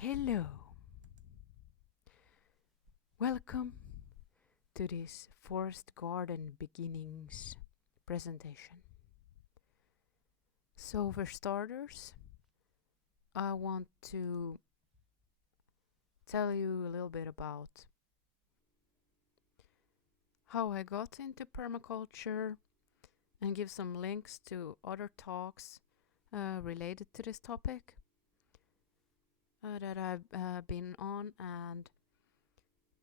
Hello! Welcome to this Forest Garden Beginnings presentation. So for starters, I want to tell you a little bit about how I got into permaculture and give some links to other talks related to this topic that I've been on, and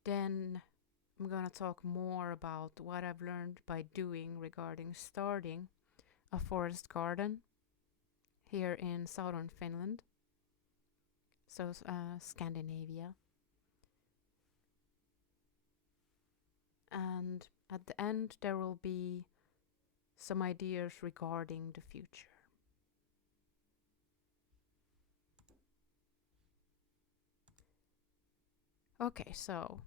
then I'm gonna talk more about what I've learned by doing regarding starting a forest garden here in southern Finland, so Scandinavia. And at the end there will be some ideas regarding the future. Okay, so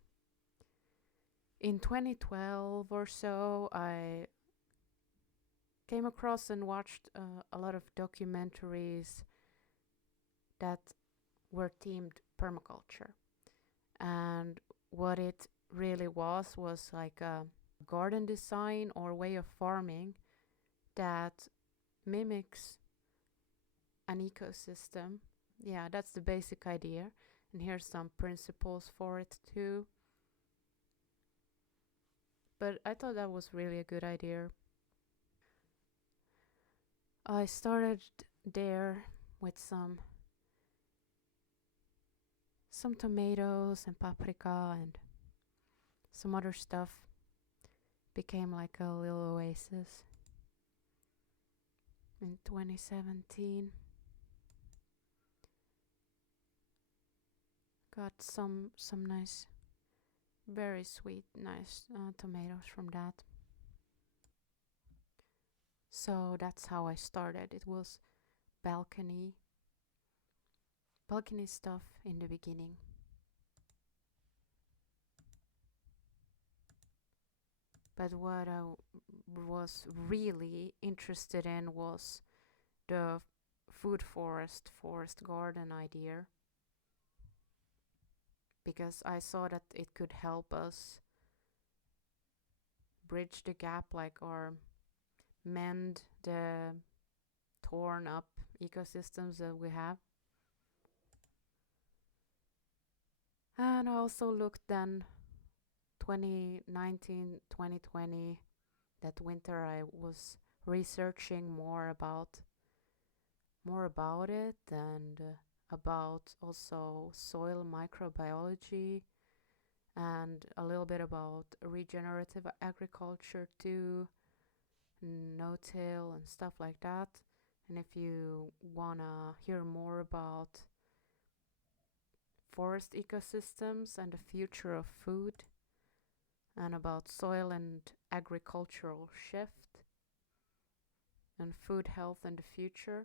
in 2012 or so, I came across and watched a lot of documentaries that were themed permaculture. And what it really was like a garden design or way of farming that mimics an ecosystem. Yeah, that's the basic idea. And here's some principles for it too. But I thought that was really a good idea. I started there with some tomatoes and paprika and some other stuff. Became like a little oasis in 2017. Got some nice, very sweet, nice tomatoes from that. So that's how I started. It was balcony stuff in the beginning. But what I was really interested in was the forest garden idea, because I saw that it could help us bridge the gap, or mend the torn up ecosystems that we have. And I also looked then 2019, 2020, that winter I was researching more about it, and about also soil microbiology and a little bit about regenerative agriculture too, no-till and stuff like that. And if you wanna hear more about forest ecosystems and the future of food, and about soil and agricultural shift and food health in the future,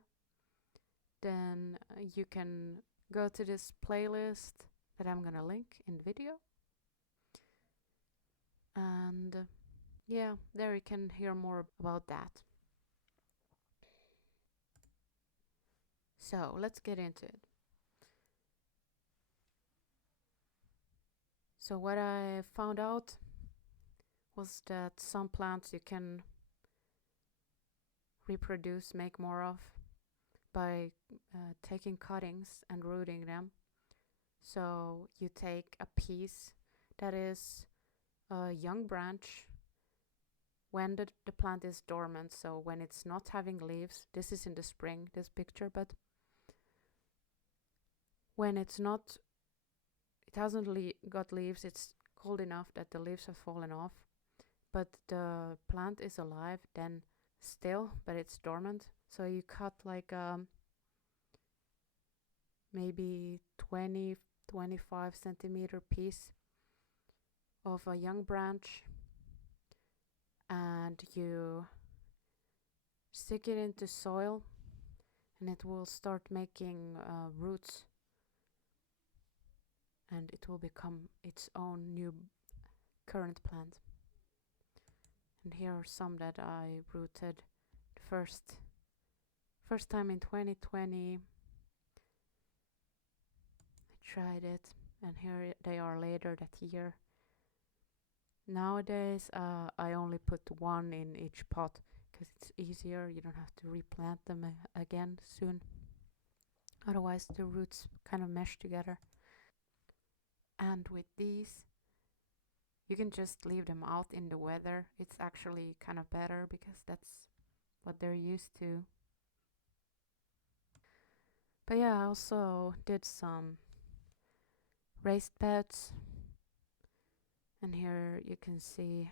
then you can go to this playlist that I'm gonna link in the video. And yeah, there you can hear more about that. So let's get into it. So what I found out was that some plants you can reproduce, make more of, by taking cuttings and rooting them. So you take a piece that is a young branch when the plant is dormant, so when it's not having leaves. This is in the spring, this picture, but when it hasn't got leaves, it's cold enough that the leaves have fallen off, but the plant is alive then still, but it's dormant. So you cut like maybe 20-25 centimeter piece of a young branch, and you stick it into soil, and it will start making roots, and it will become its own new current plant. And here are some that I rooted first time in 2020. I tried it, and here they are later that year. Nowadays, I only put one in each pot because it's easier. You don't have to replant them again soon. Otherwise, the roots kind of mesh together. And with these, you can just leave them out in the weather. It's actually kind of better because that's what they're used to. But yeah, I also did some raised beds. And here you can see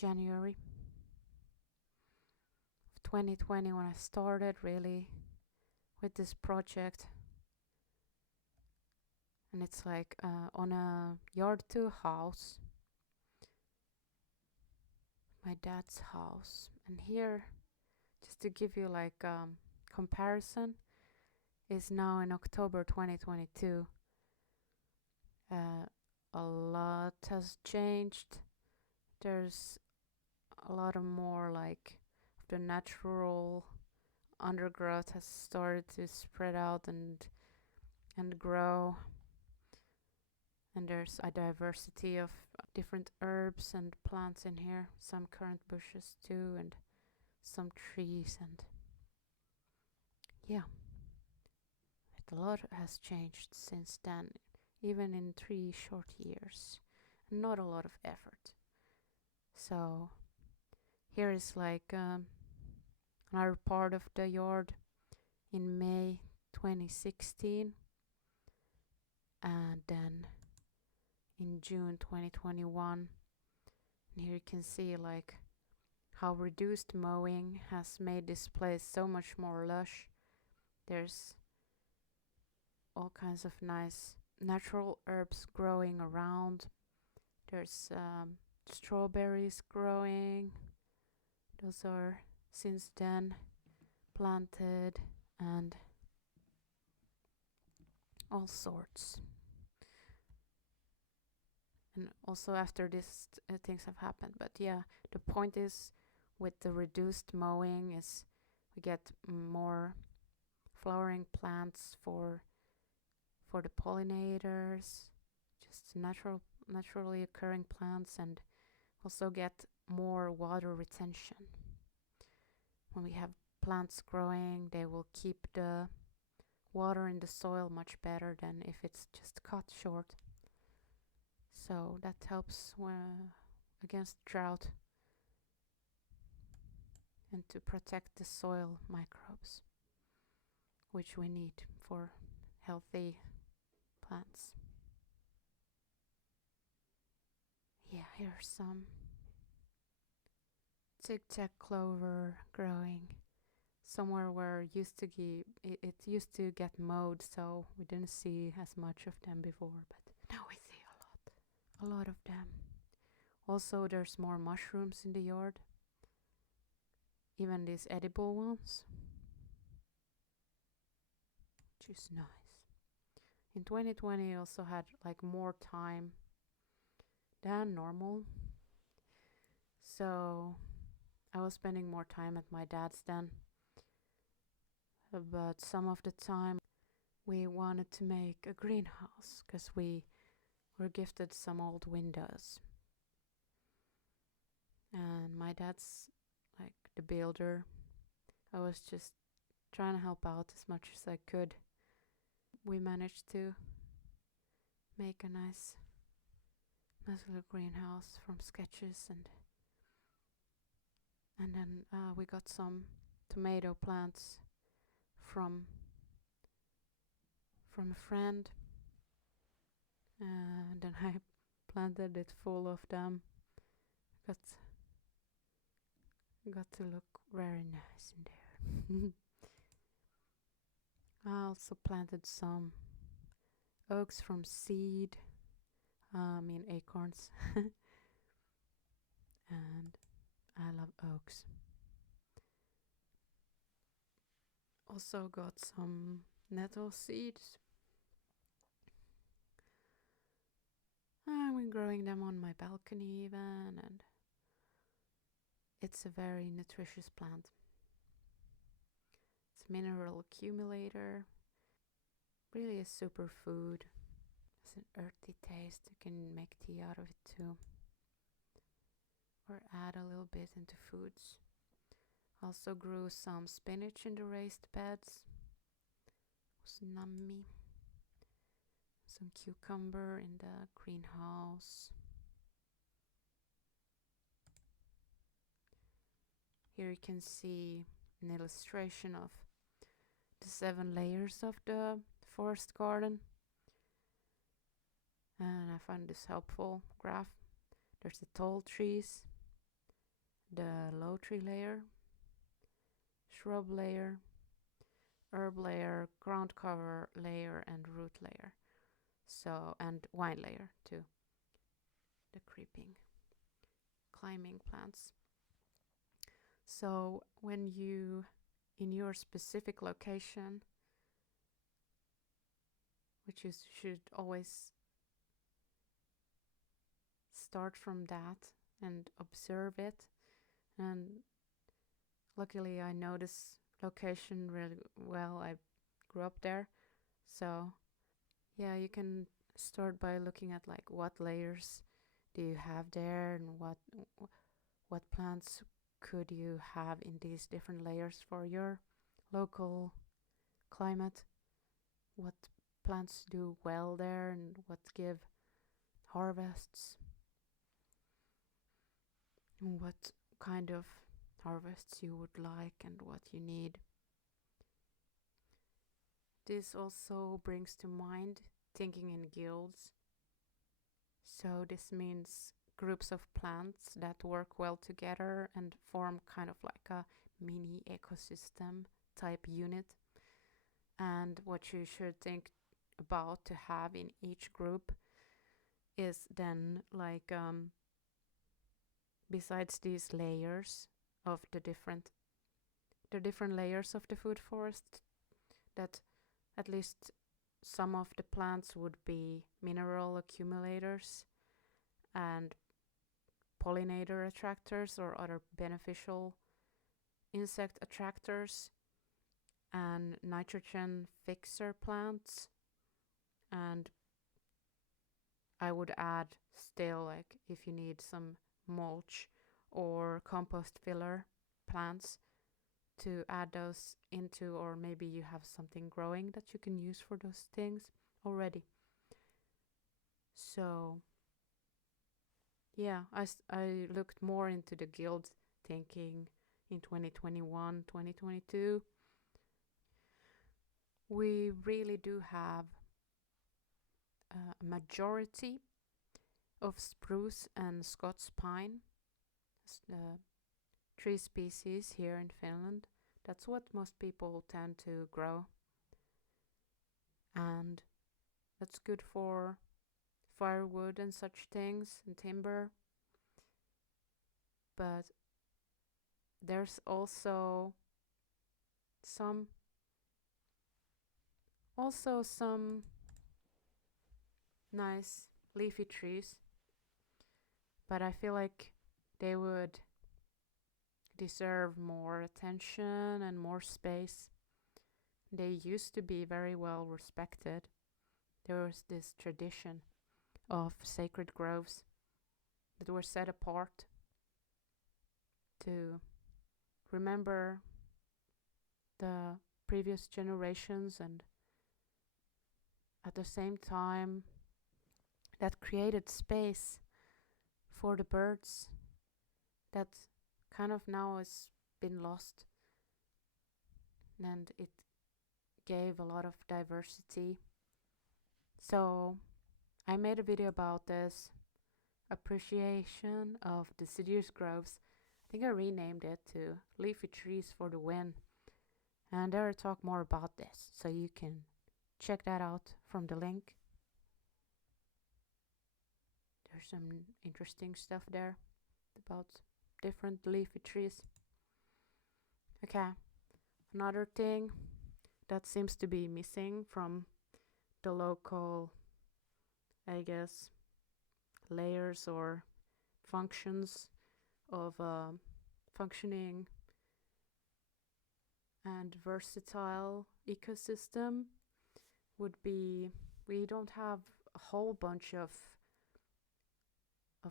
January of 2020 when I started really with this project. And it's like on a yard to house, my dad's house. And here, just to give you like comparison, is now in October 2022. A lot has changed. There's a lot of more like the natural undergrowth has started to spread out and grow. And there's a diversity of different herbs and plants in here. Some currant bushes too, and some trees, and yeah, a lot has changed since then, even in 3 short years. Not a lot of effort. So here is like another part of the yard in May 2016, and then in June 2021. And here you can see like how reduced mowing has made this place so much more lush. There's all kinds of nice natural herbs growing around. There's strawberries growing. Those are since then planted, and all sorts. And also after this things have happened. But yeah, the point is with the reduced mowing is we get more flowering plants for the pollinators, just naturally occurring plants, and also get more water retention. When we have plants growing, they will keep the water in the soil much better than if it's just cut short. So that helps against drought and to protect the soil microbes, which we need for healthy plants. Yeah, here's some tic-tac clover growing somewhere where it used to get mowed, so we didn't see as much of them before, but now we see a lot of them. Also, there's more mushrooms in the yard, even these edible ones, which is nice. In 2020 I also had like more time than normal, so I was spending more time at my dad's then. But some of the time we wanted to make a greenhouse because we were gifted some old windows, and my dad's like the builder. I was just trying to help out as much as I could. We managed to make a nice little greenhouse from sketches, and then we got some tomato plants from a friend, and then I planted it full of them. Got to look very nice in there. I also planted some oaks from seed, acorns, and I love oaks. Also got some nettle seeds. I've been growing them on my balcony even, and it's a very nutritious plant. It's a mineral accumulator, Really a superfood. It's an earthy taste. You can make tea out of it too. Or add a little bit into foods. Also grew some spinach in the raised beds. It was nummy. Some cucumber in the greenhouse. Here you can see an illustration of the 7 layers of the forest garden. And I find this helpful graph. There's the tall trees, the low tree layer, shrub layer, herb layer, ground cover layer, and root layer. So, and vine layer too. The creeping, climbing plants. So when you, in your specific location, which you should always start from that and observe it. And luckily I know this location really well. I grew up there. So yeah, you can start by looking at like what layers do you have there and what plants could you have in these different layers for your local climate, what plants do well there and what give harvests, and what kind of harvests you would like and what you need. This also brings to mind thinking in guilds. So this means groups of plants that work well together and form kind of like a mini ecosystem type unit. And what you should think about to have in each group is then like besides these layers of the different layers of the food forest, that at least some of the plants would be mineral accumulators and pollinator attractors or other beneficial insect attractors, and nitrogen fixer plants. And I would add still, like if you need some mulch or compost filler plants, to add those into, or maybe you have something growing that you can use for those things already. So yeah, I looked more into the guild thinking in 2021, 2022. We really do have a majority of spruce and Scots pine, the tree species here in Finland. That's what most people tend to grow. And that's good for firewood and such things and timber. But there's also some nice leafy trees, but I feel like they would deserve more attention and more space. They used to be very well respected. There was this tradition of sacred groves that were set apart to remember the previous generations, and at the same time that created space for the birds that kind of now has been lost, and it gave a lot of diversity. So I made a video about this appreciation of deciduous groves. I think I renamed it to Leafy Trees for the Win, and there I talk more about this, so you can check that out from the link. There's some interesting stuff there about different leafy trees. Okay, another thing that seems to be missing from the local, I guess, layers or functions of functioning and versatile ecosystem would be, we don't have a whole bunch of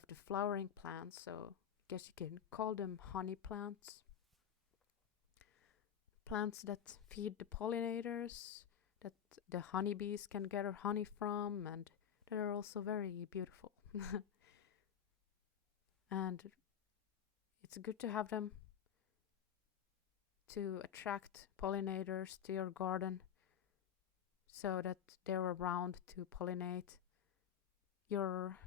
the flowering plants, so I guess you can call them honey plants. Plants that feed the pollinators, that the honeybees can gather honey from, and that are also very beautiful. And it's good to have them to attract pollinators to your garden so that they're around to pollinate your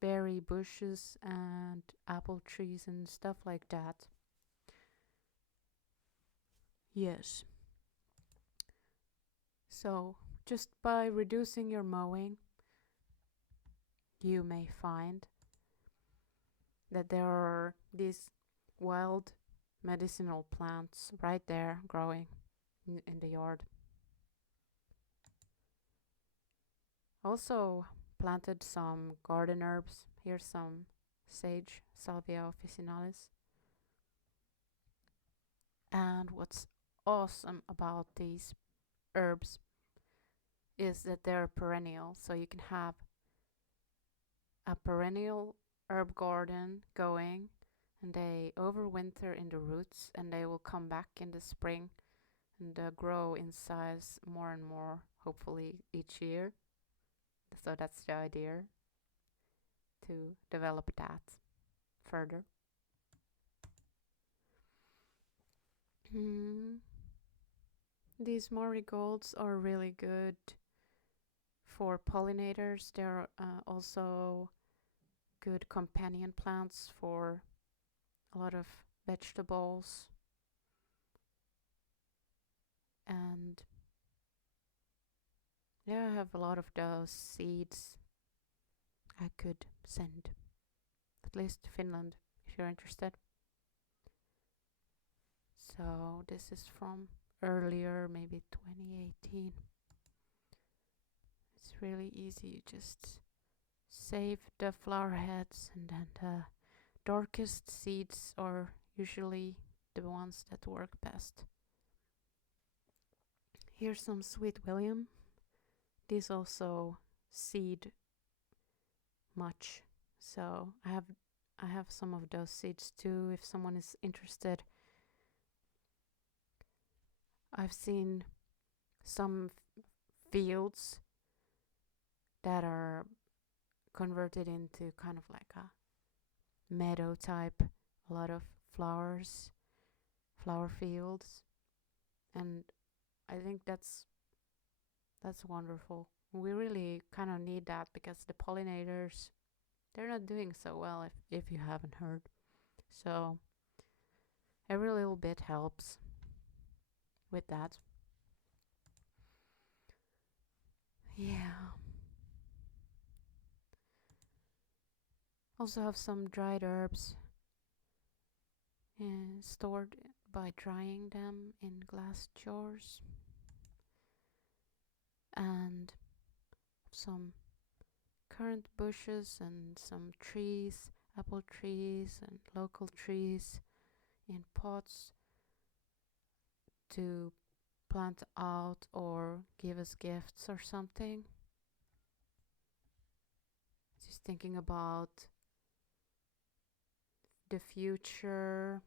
berry bushes and apple trees and stuff like that. Yes. So, just by reducing your mowing, you may find that there are these wild medicinal plants right there growing in the yard. Also planted some garden herbs. Here's some sage, Salvia officinalis. And what's awesome about these herbs is that they're perennial, so you can have a perennial herb garden going, and they overwinter in the roots, and they will come back in the spring and grow in size more and more, hopefully each year. So that's the idea, to develop that further. These marigolds are really good for pollinators. They're also good companion plants for a lot of vegetables. And yeah, I have a lot of those seeds I could send, at least to Finland, if you're interested. So this is from earlier, maybe 2018. It's really easy. You just save the flower heads, and then the darkest seeds are usually the ones that work best. Here's some Sweet William. These also seed much, so I have some of those seeds too if someone is interested. I've seen some fields that are converted into kind of like a meadow type, a lot of flowers, flower fields, and I think that's wonderful. We really kind of need that because the pollinators, they're not doing so well, if you haven't heard. So every little bit helps with that. Yeah. Also have some dried herbs stored by drying them in glass jars. And some currant bushes and some trees, apple trees and local trees in pots to plant out or give as gifts or something. Just thinking about the future.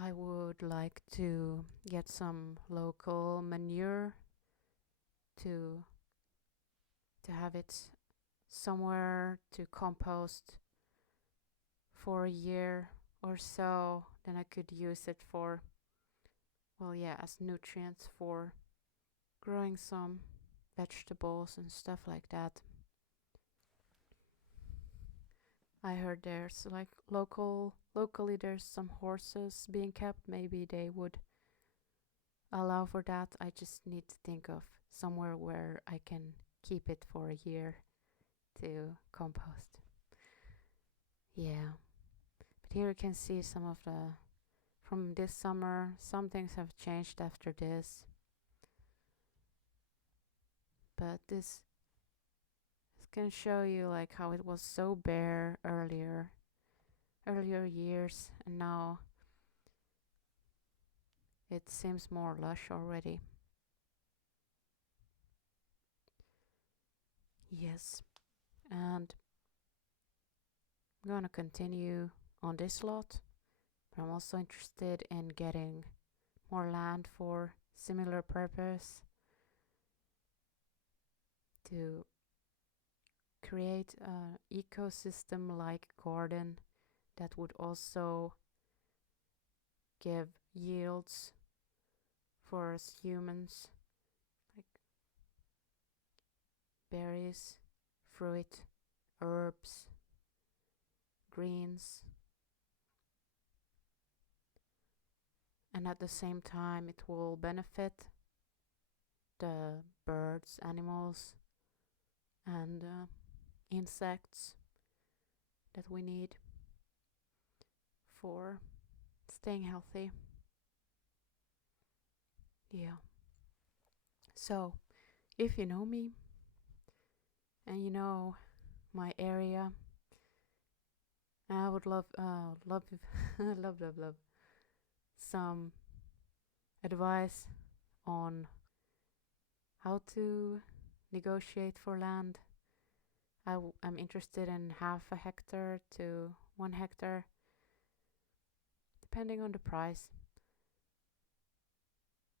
I would like to get some local manure to have it somewhere to compost for a year or so. Then I could use it for, well, yeah, as nutrients for growing some vegetables and stuff like that. I heard there's like locally there's some horses being kept. Maybe they would allow for that. I just need to think of somewhere where I can keep it for a year to compost. Yeah. But here you can see some of the from this summer. Some things have changed after this. But this can show you like how it was so bare earlier years, and now it seems more lush already. Yes, and I'm gonna continue on this lot, but I'm also interested in getting more land for similar purpose to create an ecosystem like garden that would also give yields for us humans, like berries, fruit, herbs, greens, and at the same time it will benefit the birds, animals, and insects that we need for staying healthy. Yeah. So, if you know me and you know my area, I would love, love some advice on how to negotiate for land. I'm interested in half a hectare to 1 hectare, depending on the price.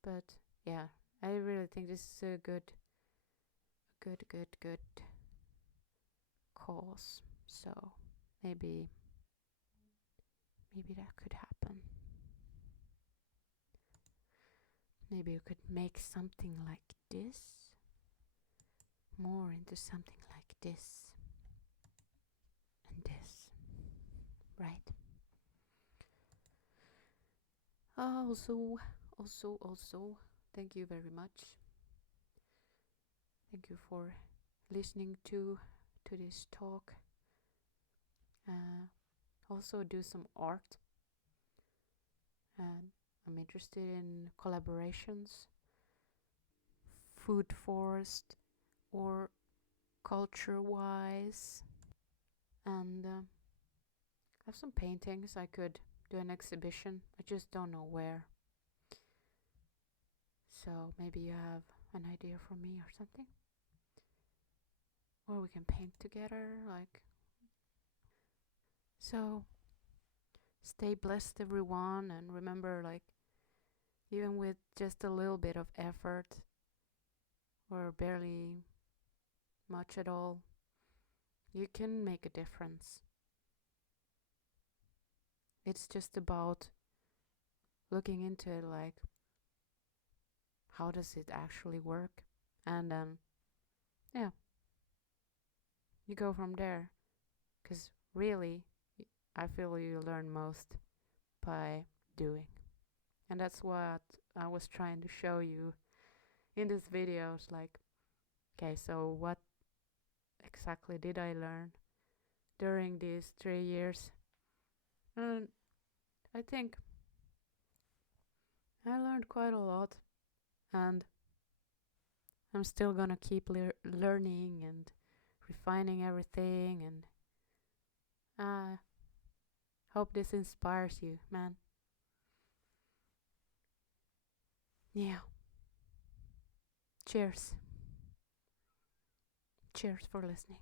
But yeah, I really think this is a good cause. So maybe that could happen. Maybe you could make something like this more into something like this and this, right? Also, thank you very much. Thank you for listening to this talk. Also do some art, and I'm interested in collaborations, food forest or culture wise, and I have some paintings. I could do an exhibition. I just don't know where. So maybe you have an idea for me or something, or we can paint together, like. So stay blessed, everyone, and remember, like, even with just a little bit of effort or barely much at all, you can make a difference. It's just about looking into it, like, how does it actually work? And yeah, you go from there. Because really, I feel you learn most by doing. And that's what I was trying to show you in this video. It's like, okay, so what exactly did I learn during these 3 years? And I think I learned quite a lot, and I'm still gonna keep learning and refining everything, and I hope this inspires you, man. Yeah. Cheers. Cheers for listening.